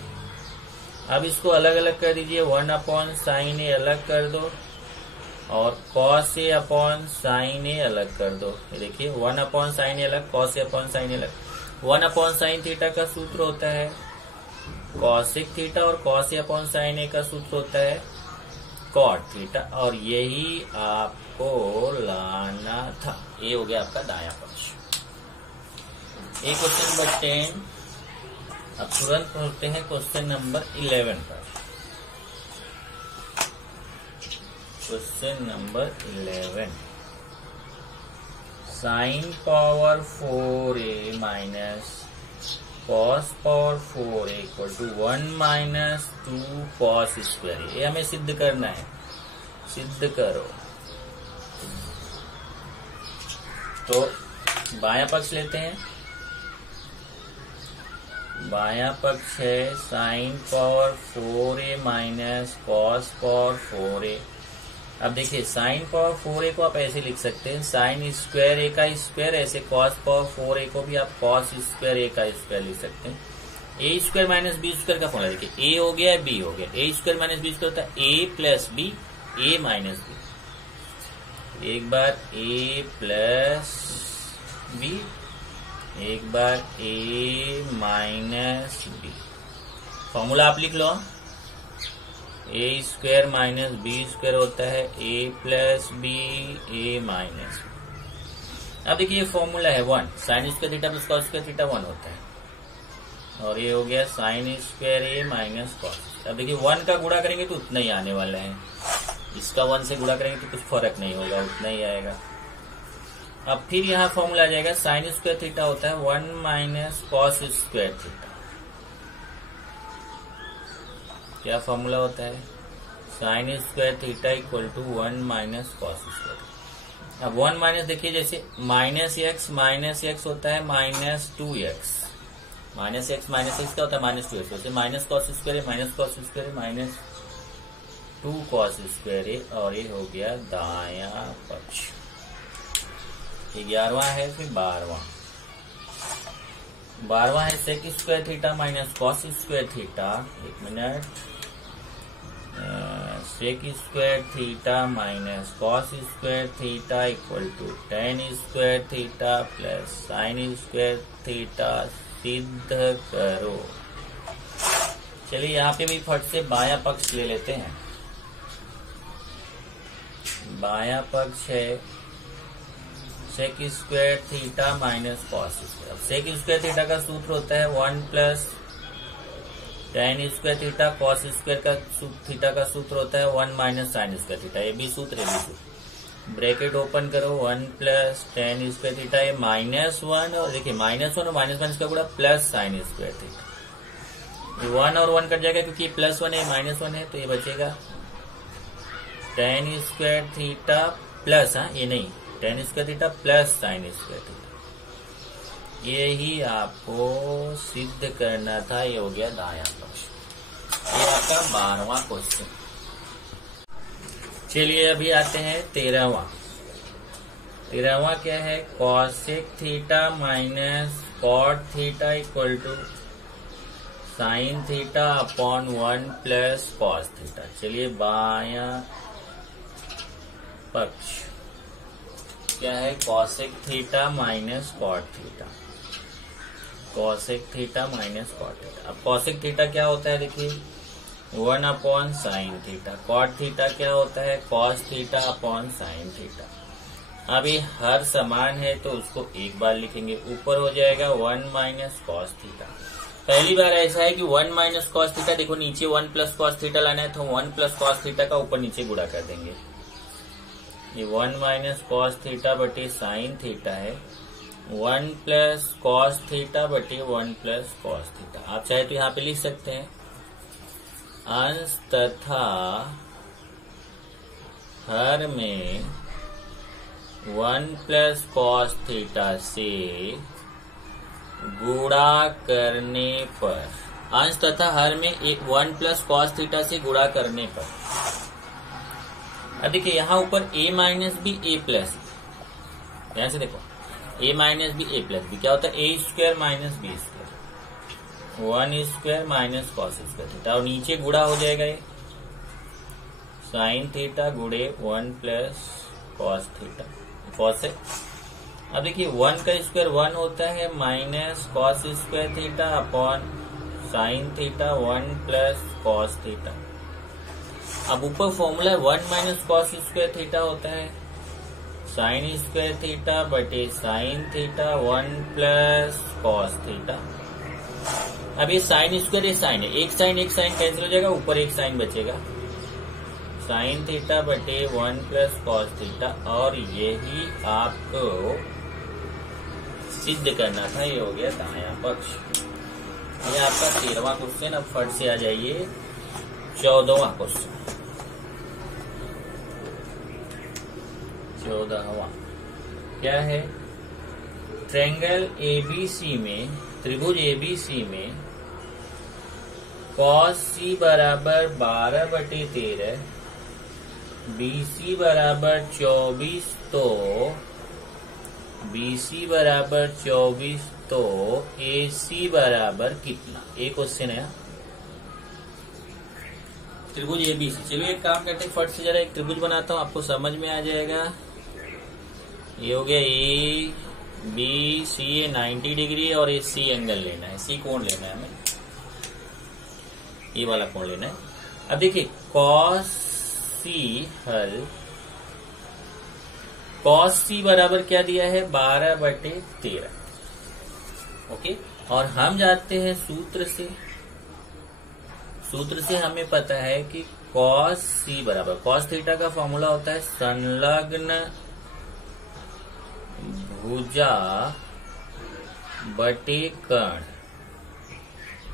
अब इसको अलग अलग कर दीजिए, 1 अपॉन साइन ए अलग कर दो, और कॉस ए अपॉन साइन ए अलग कर दो। ये देखिए 1 अपॉन साइन ए अलग, कॉस ए अपॉन साइन ए अलग। 1 अपॉन साइन थीटा का सूत्र होता है कॉसेक थीटा और कॉस ए अपॉन साइन ए का सूत्र होता है कॉट थीटा, और यही आपको लाना था। ये हो गया आपका दायां पक्ष। एक क्वेश्चन नंबर 10। अब तुरंत पहुंचते हैं क्वेश्चन नंबर 11 पर। Question number 11, sine power 4a minus cos power 4a equal to 1 minus 2 cos square. ये हमें सिद्ध करना है, सिद्ध करो। तो बायां पक्ष लेते हैं। बायां पक्ष है sign power 4a minus cos power 4a। अब देखिए साइन पावर 4a को आप ऐसे लिख सकते हैं साइन स्क्वायर ए का स्क्वायर, ऐसे कॉस पावर 4a को भी आप कॉस स्क्वायर ए का स्क्वायर लिख सकते हैं। ए स्क्वायर माइनस बी स्क्वायर का फॉर्मूला देखिए, ए हो गया बी हो गया, ए स्क्वायर माइनस बी स्क्वायर होता है ए plus B, a minus B. एक बार ए प्लस बी, एक बार ए माइनस बी। फॉर्मूला आप लिख लो, ए स्क्वायर माइनस बी स्क्वायर होता है ए plus B, a minus B. अब देखिए ये फॉर्मूला है 1, sign square theta plus cos square theta 1 होता है, और ये हो गया साइन स्क्वायर ए माइनस कॉस। अब देखिए 1 का गुणा करेंगे तो उतना ही आने वाला है, इसका 1 से गुणा करेंगे तो कुछ फर्क नहीं होगा, उतना ही आएगा। अब फिर यहाँ फॉर्मूला आ जाएगा साइन स्क्वायर थीटा होता है 1 माइनस कॉस स्क्वायर थीटा। क्या फॉर्मूला होता है sine square theta equal to 1 minus cos square. अब 1 माइनस देखिए जैसे माइनस एक्स होता है माइनस 2x, माइनस एक्स क्या होता है माइनस 2x, वैसे माइनस कॉस स्क्वायर है माइनस कॉस स्क्वायर है माइनस 2 कॉस स्क्वायर है, और ये हो गया दायां पक्ष। 11वां है, फिर 12वां है sec square theta minus cos square theta. एक minute, sec square theta minus cos square theta equal to tan square theta plus sine square theta सिद्ध करो। चलिए यहाँ पे भी फट से बायां पक्ष ले लेते हैं। बायां पक्ष है sec square theta minus cos square. Sec square theta का सूत्र होता है 1 plus tan square theta, cos square का थीटा का सूत्र होता है 1 माइनस साइन स्क्वायर थीटा। ये भी सूत्र है, भी सूत्र। ब्रैकेट ओपन करो 1 प्लस टेन स्क्वायर थीटा, ये -1, और देखिए -1 और माइनस का गुणा प्लस साइन स्क्वायर थीटा। 1 और 1 कट जाएगा क्योंकि +1 है -1 है, तो ये बचेगा टेन स्क्वायर थीटा प्लस, ये नहीं, ten square theta plus sine square theta. यही आपको सिद्ध करना था। ये हो गया दायां पक्ष। ये आपका 12वां क्वेश्चन। चलिए अभी आते हैं 13वां। 13वां क्या है cosec theta minus cot theta equal to sine theta upon 1 plus cos theta. चलिए बायां पक्ष क्या है cosec theta minus cot theta, cosec theta minus cot theta. अब कॉसेक थीटा क्या होता है देखिए 1 upon sine theta, cot theta क्या होता है cos theta upon sine theta. अब ये हर समान है तो उसको एक बार लिखेंगे, ऊपर हो जाएगा 1 माइनस कॉस थीटा। पहली बार ऐसा है कि 1 माइनस कॉस थीटा, देखो नीचे 1 प्लस कॉस थीटा लाना है तो 1 प्लस कॉस थीटा का ऊपर नीचे गुणा कर देंगे। ये 1 माइनस कॉस थीटा बटे साइन थीटा है, 1 प्लस कॉस थीटा बटे 1 प्लस कॉस थीटा। आप चाहे तो यहाँ पे लिख सकते हैं अंश तथा हर में 1 प्लस कॉस थीटा से गुणा करने पर, अंश तथा हर में 1 प्लस कॉस थीटा से गुणा करने पर। अब देखिए यहाँ ऊपर a minus B A plus, ध्यान से देखो a minus B A plus B क्या होता है A square minus B square, 1 square minus cos square theta, और नीचे गुणा हो जाएगा ये साइन थीटा गुणे 1 प्लस कॉस थीटा कॉस है। अब देखिए 1 का स्क्वायर 1 होता है minus cos square theta upon sine theta 1 plus cos theta. अब ऊपर formula 1 minus cos square theta होता है साइन स्क्वायर थीटा बटे sign theta 1 plus cos theta. अब ये साइन स्क्वायर ये साइन है, एक साइन कैंसिल हो जाएगा, ऊपर एक साइन बचेगा साइन थीटा बटे 1 प्लस कॉस थीटा। और यही आपको सिद्ध करना था, ये हो गया दायां पक्ष। ये आपका 13वां क्वेश्चन। अब फट से आ जाइए 14वां क्वेश्चन। 14वां क्या है? ट्रायंगल एबीसी में, त्रिभुज एबीसी में कॉस सी बराबर 12/13, बीसी बराबर 24, तो बीसी बराबर 24 तो एसी बराबर कितना? एक क्वेश्चन है त्रिभुज एबीसी। चलिए एक काम करते हैं, फट से जरा एक त्रिभुज बनाता हूं, आपको समझ में आ जाएगा। ये हो गया ए बी सी, 90 डिग्री और ये सी एंगल लेना है, सी कोण लेना है हमें, ये वाला कोण लेना है। अब देखिए कॉस सी हल, कॉस सी बराबर क्या दिया है? 12/13। ओके, और हम जाते हैं सूत्र से। सूत्र से हमें पता है कि कॉस सी बराबर, कॉस थीटा का फॉर्मूला होता है संलग्न भुजा बटे कर्ण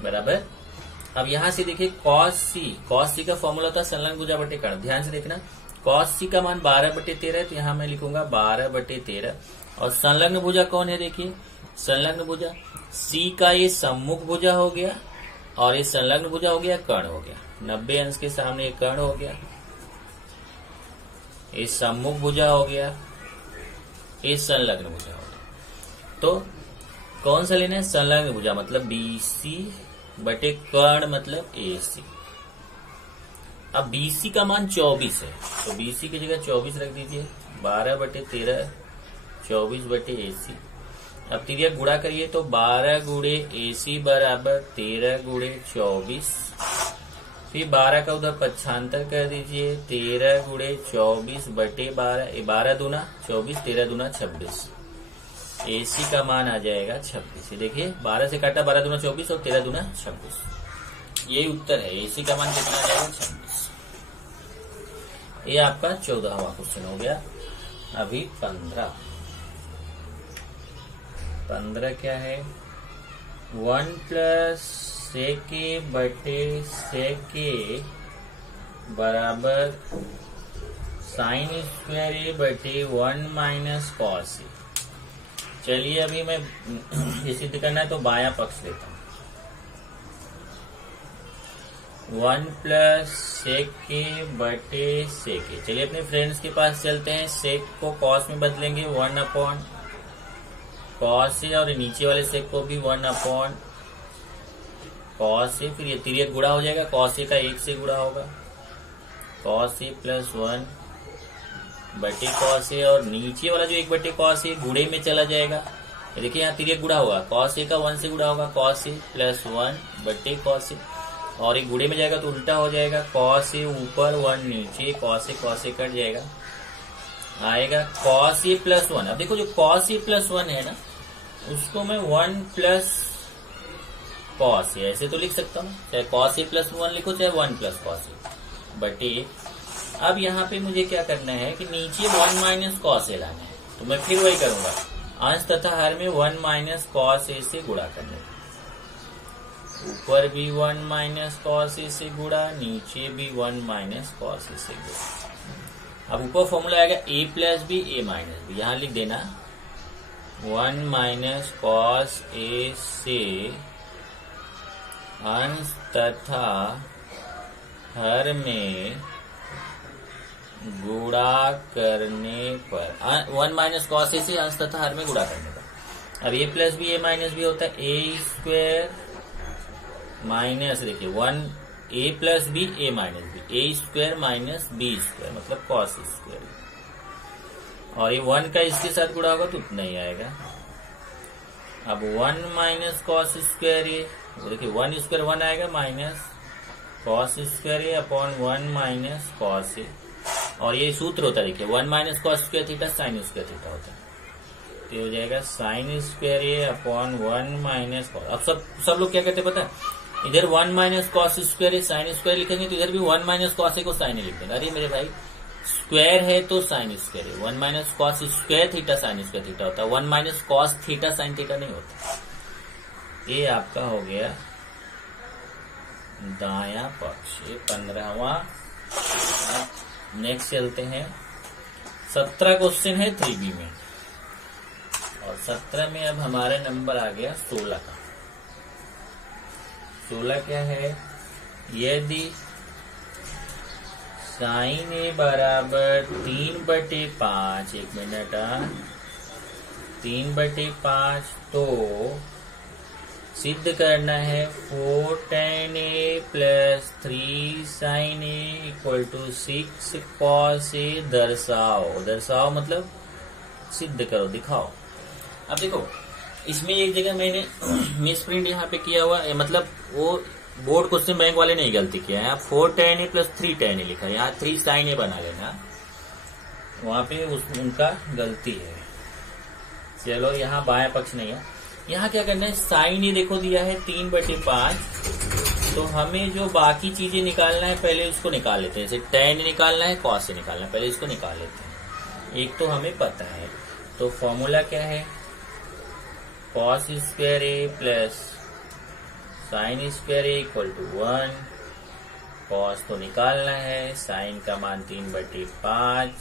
बराबर। अब यहां से देखिए कॉस सी का फॉर्मूला होता है संलग्न भुजा बटे कर्ण। ध्यान से देखना, कॉस सी का मान 12/13 है, तो यहां मैं लिखूंगा 12/13। और संलग्न भुजा कौन है? देखिए संलग्न भुजा सी का ये सम्मुख भुजा हो गया और ये संलग्न भुजा हो गया, कर्ण हो गया। 90 अंश के सामने ये कर्ण हो गया, ये सम्मुख भुजा हो गया, ये संलग्न भुजा हो गया। तो कौन सा लेना है? संलग्न भुजा मतलब बीसी बटे कर्ण मतलब एसी। अब बीसी का मान 24 है, तो बीसी की जगह 24 रख दीजिए, 12/13 24/AC। अब तिर्यक गुणा करिए तो 12 गुणे AC बराबर 13 गुणे 24। फिर 12 का उधर पक्षांतर कर दीजिए, 13 गुणे 24/12, 12 दूना 24, 13 दूना 26। AC का मान आ जाएगा 26। देखिए 12 से काटा 12 दूना 24 और 13 दूना 26, यही उत्तर है। AC का मान कितना आ जाएगा? 26। ये आपका 14वां क्वेश्चन हो गया। अभी 15 क्या है? 1 प्लस सेके बटे सेके बराबर साइन स्क्वायर ए बटे 1 माइनस कॉस ए। चलिए अभी मैं ये सिद्ध करना है तो बायां पक्ष लेता हूं। 1 प्लस सेके बटे सेके। चलिए अपने फ्रेंड्स के पास चलते हैं, सेक को कॉस में बदलेंगे 1 अपॉन कॉस ए, और नीचे वाले सेक को भी 1 अपॉन कॉस ए। फिर ये तिर्यक गुणा हो जाएगा, कॉस ए का 1 से गुणा होगा, कॉस ए प्लस 1 बटे कॉस ए, और नीचे वाला जो 1 बटे कॉस ए गुणे में चला जाएगा। देखिए यहाँ तिर्यक गुणा होगा, कॉस ए का 1 से गुणा होगा, कॉस ए प्लस 1 बटे कॉस ए, और एक गुणे में जाएगा तो उल्टा हो जाएगा, कॉस ए ऊपर 1 नीचे, कॉस ए कट जाएगा, आएगा कॉस ए प्लस 1। अब देखो जो कॉस ए प्लस 1 है ना, उसको मैं 1 प्लस कॉस ए ऐसे तो लिख सकता हूँ, चाहे कॉस ए प्लस 1 लिखो चाहे 1 प्लस कॉस ए बटे। अब यहाँ पे मुझे क्या करना है कि नीचे 1 माइनस कॉस ए लाना है, तो मैं फिर वही करूंगा, अंश तथा हर में 1 माइनस कॉस ए से गुणा करने, ऊपर भी 1 माइनस कॉस ए से गुणा, नीचे भी 1 माइनस कॉस ए से गुणा। अब ऊपर फॉर्मूला आएगा a plus b a minus b, यहां लिख देना 1 माइनस कॉस ए से अंश तथा हर में गुणा करने पर, 1 माइनस कॉस ए से अंश तथा हर में गुणा करने पर। अब a plus b a minus b होता है a स्क्वायर माइनस, देखिए 1 a plus B a minus B, A square minus B square मतलब कॉस स्क्वायर। और ये 1 का इसके साथ गुणा होगा तो उतना ही आएगा। अब 1 माइनस कॉस स्क्वायर ए, देखिए 1 स्क्वायर 1 आएगा माइनस कॉस स्क्वायर ए अपॉन 1 माइनस कॉस ए। और ये सूत्र होता है, देखिए 1 minus cos square theta sine square theta होता है, तो ये हो जाएगा साइन स्क्वायर ए अपॉन 1 माइनस कॉस। अब सब लोग क्या कहते हैं पता है, इधर 1 minus cos square A sine square लिखेंगे तो इधर भी 1 माइनस कॉस ए को साइन लिख देंगे। अरे मेरे भाई स्क्वायर है तो साइन स्क्वायर है, 1 minus cos square theta sine square theta होता है, 1 minus cos theta sine theta नहीं होता। ये आपका हो गया दायां पक्ष, ये 15वां। नेक्स्ट चलते हैं 17 क्वेश्चन है 3B में, और 17 में अब हमारा नंबर आ गया 16 का। 16 क्या है, यदि साइन ए बराबर 3/5, 1 मिनट, 3/5 तो सिद्ध करना है 4 tan a plus 3 sin a equal to 6 cos a। दर्शाओ मतलब सिद्ध करो, दिखाओ। अब देखो इसमें एक जगह मैंने मिस प्रिंट यहाँ पे किया हुआ है, मतलब वो बोर्ड क्वेश्चन बैंक वाले ने गलती किया है। यहाँ 4 tan a plus 3 tan a लिखा है, यहाँ 3 sin a बना लेना, वहां पे उनका गलती है। चलो यहाँ बायां पक्ष नहीं है, यहाँ क्या करना है, साइन ए देखो दिया है 3/5, तो हमें जो बाकी चीजें निकालना है पहले उसको निकाल लेते हैं। जैसे tan निकालना है, cos निकालना है, पहले इसको निकाल लेते हैं। एक तो हमें पता है, तो फॉर्मूला क्या है, cos square A plus sine square a equal to 1। cos तो निकालना है, साइन का मान 3/5।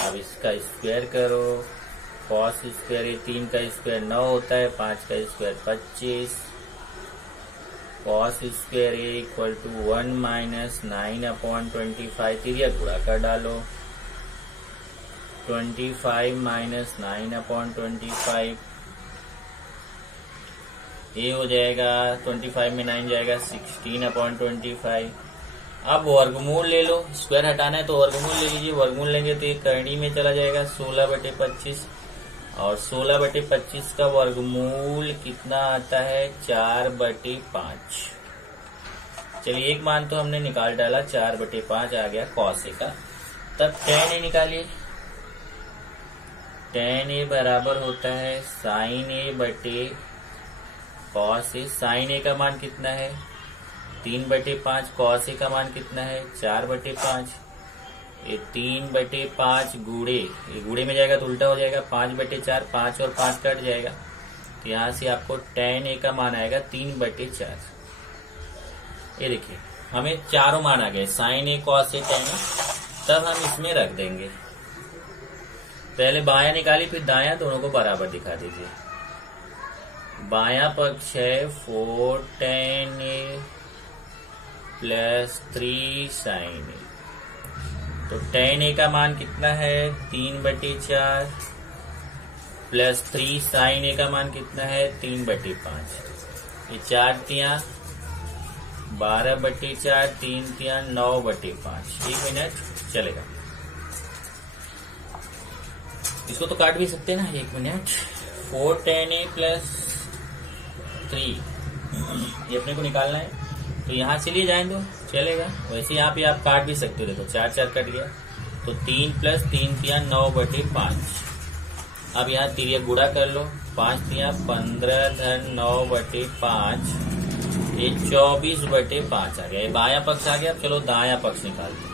अब इसका स्क्वायर करो, cos स्क्वायर ए 3 का स्क्वायर 9 होता है, 5 का square 25। cos square a equal to 1 minus 9/25, तिरिया गुणा कर डालो, 25 माइनस 9/25, ये हो जाएगा 25 में 9 जाएगा 16/25। अब वर्गमूल ले लो, स्क्वायर हटाना है तो वर्गमूल ले लीजिए, वर्गमूल लेंगे तो ये करनी में चला जाएगा 16/25, और 16/25 का वर्गमूल कितना आता है 4/5। चलिए एक मान तो हमने निकाल डाला, 4/5 आ गया cos a का। तब tan a निकालिए, tan a बराबर होता है sin a बटे cos a। sin a का मान कितना है 3/5, cos a का मान कितना है 4/5। ये 3/5 गुणे, ये गुणे में जाएगा तो उल्टा हो जाएगा, 5/4, 5 और 5 कट जाएगा, तो यहाँ से आपको tan a का मान आएगा 3/4। ये देखिए हमें चारों मान आ गए, sin a, cos a, tan a। तब हम इसमें रख देंगे, पहले बायां निकाली फिर दायां, दोनों को बराबर दिखा दीजिए। बायां पक्ष है 4 tan a plus 3 sin a, तो tan a का मान कितना है 3/4 प्लस 3 sin a का मान कितना है 3/5। ये 4 तियां 12/4, 3 तियां 9/5। 1 मिनट चलेगा, इसको तो काट भी सकते हैं ना। 1 मिनट, 4 tan a प्लस 3 ये अपने को निकालना है, तो यहाँ से लिए जाए तो चलेगा, वैसे यहाँ पे आप काट भी सकते हो। देखो 4 4 कट गया, तो 3 प्लस 3 तियां 9/5। अब यहाँ तिरिया गुणा कर लो, 5 तियां 15 धन 9/5, ये 24/5 आ गया। ये बायां पक्ष आ गया। अब चलो दायां पक्ष निकालते हैं।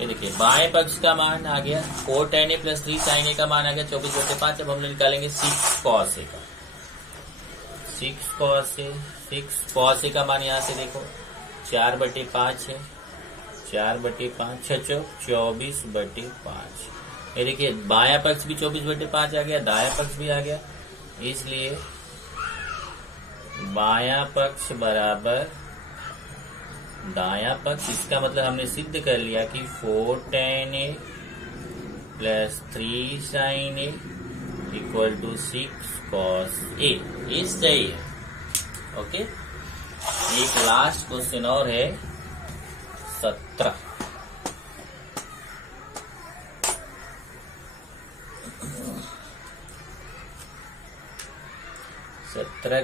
ये देखिए बाएं पक्ष का मान आ गया 4 tan a plus 3 sin a का मान आ गया 24/5। अब हम लोग निकालेंगे 6 cos a का, 6 cos a का मान यहाँ से देखो 4/5 है, 4/5 6 24/5। ये देखिए बायां पक्ष भी 24/5 आ गया, दायां पक्ष भी आ गया, इसलिए बायां पक्ष बराबर दायां पक्ष। इसका मतलब हमने सिद्ध कर लिया कि 4 tan a plus 3 sin a equal to 6 cos a। ये सही है, ओके। एक लास्ट क्वेश्चन और है 17।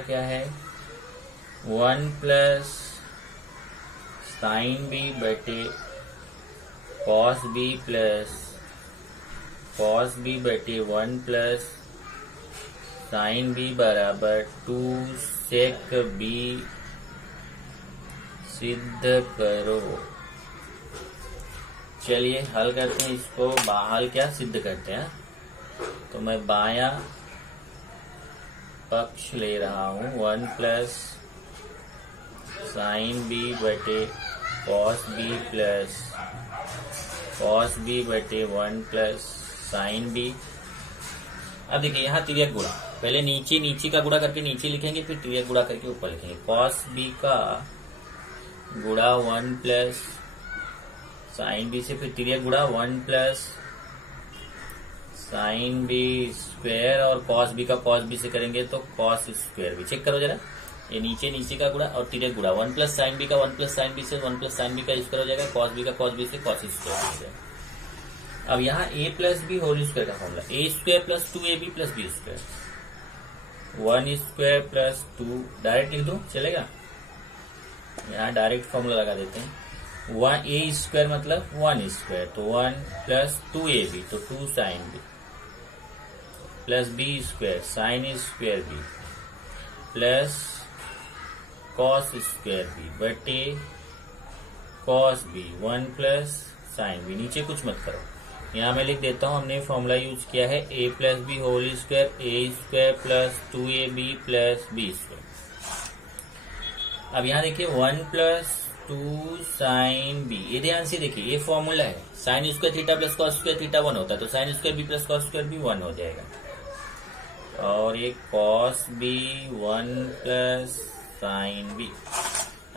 क्या है? 1 प्लस साइन बी बटे cos B plus cos B बटे 1 प्लस साइन बी बराबर 2 सेक बी सिद्ध करो। चलिए हल करते हैं इसको। हल क्या सिद्ध करते हैं। तो मैं बायां पक्ष ले रहा हूं 1 प्लस साइन बी बटे cos B plus cos B बटे 1 प्लस साइन बी। अब देखिए यहाँ तिर्यक गुणा, पहले नीचे का गुणा करके नीचे लिखेंगे, फिर तिर्यक गुणा करके ऊपर लिखेंगे। कॉस बी का गुणा 1 प्लस साइन बी से, फिर तिर्यक गुणा 1 प्लस साइन बी स्क्वायर, और कॉस बी का कॉस बी से करेंगे तो कॉस स्क्वायर बी। चेक करो जरा, ये नीचे का गुणा और तिर्यक गुणा 1 प्लस साइन बी का 1 प्लस साइन बी से 1 प्लस साइन बी का स्क्वायर हो जाएगा, कॉस बी का कॉस बी से कॉस स्क्वायर हो जाएगा। अब यहाँ a plus B whole square का formula a square plus 2ab plus B square, 1 square plus 2 direct लिख दो चलेगा। यहाँ डायरेक्ट फॉर्मूला लगा देते हैं। 1a स्क्वायर मतलब 1 स्क्वायर, तो 1 प्लस 2ab तो 2 sine B plus B square sine square B plus cos square B बटे cos B 1 plus sine B. नीचे कुछ मत करो, यहाँ मैं लिख देता हूँ। हमने फॉर्मूला यूज किया है a plus B whole square, a square plus 2ab plus B square. अब यहाँ देखिए 1 प्लस 2 साइन बी, ये ध्यान से देखिए ये फॉर्मूला है। Sine square theta plus cos square theta 1 होता है, तो sine square B plus cos square B 1 हो जाएगा। और ये cos B 1 plus sine B,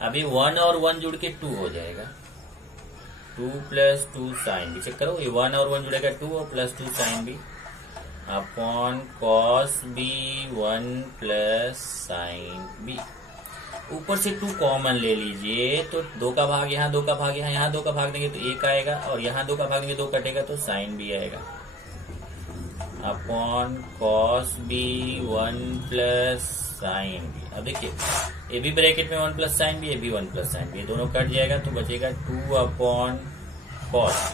अभी 1 और 1 जुड़ के 2 हो जाएगा, 2 प्लस 2 साइन बी। चेक करो, ये 1 और 1 जुड़ेगा 2 और plus 2 sine B upon cos B 1 plus sine B. ऊपर से 2 कॉमन ले लीजिए, तो 2 का भाग यहाँ, 2 का भाग यहाँ 2 का भाग देंगे तो 1 आएगा, और यहाँ 2 का भाग देंगे 2 कटेगा तो साइन बी आएगा upon cos B 1 plus sine B. अब देखिए ये भी ब्रैकेट में 1 प्लस साइन बी, ये भी 1 प्लस साइन बी, दोनों कट जाएगा तो बचेगा 2 upon cos.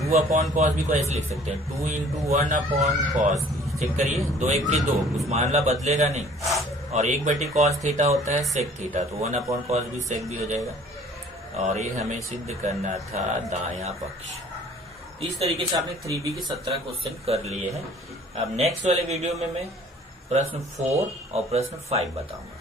2 upon cos B को ऐसे लिख सकते हैं 2 into 1 upon cos B. Check करिए 2 1 के 2, कुछ मामला बदलेगा नहीं, और 1 बटे कॉस थीटा होता है सेक थीटा, तो 1 अपॉन कॉस बी सेक बी हो जाएगा। और ये हमें सिद्ध करना था दायां पक्ष। इस तरीके से आपने 3B के 17 क्वेश्चन कर लिए हैं। अब नेक्स्ट वाले वीडियो में मैं प्रश्न 4 और प्रश्न 5 बताऊंगा।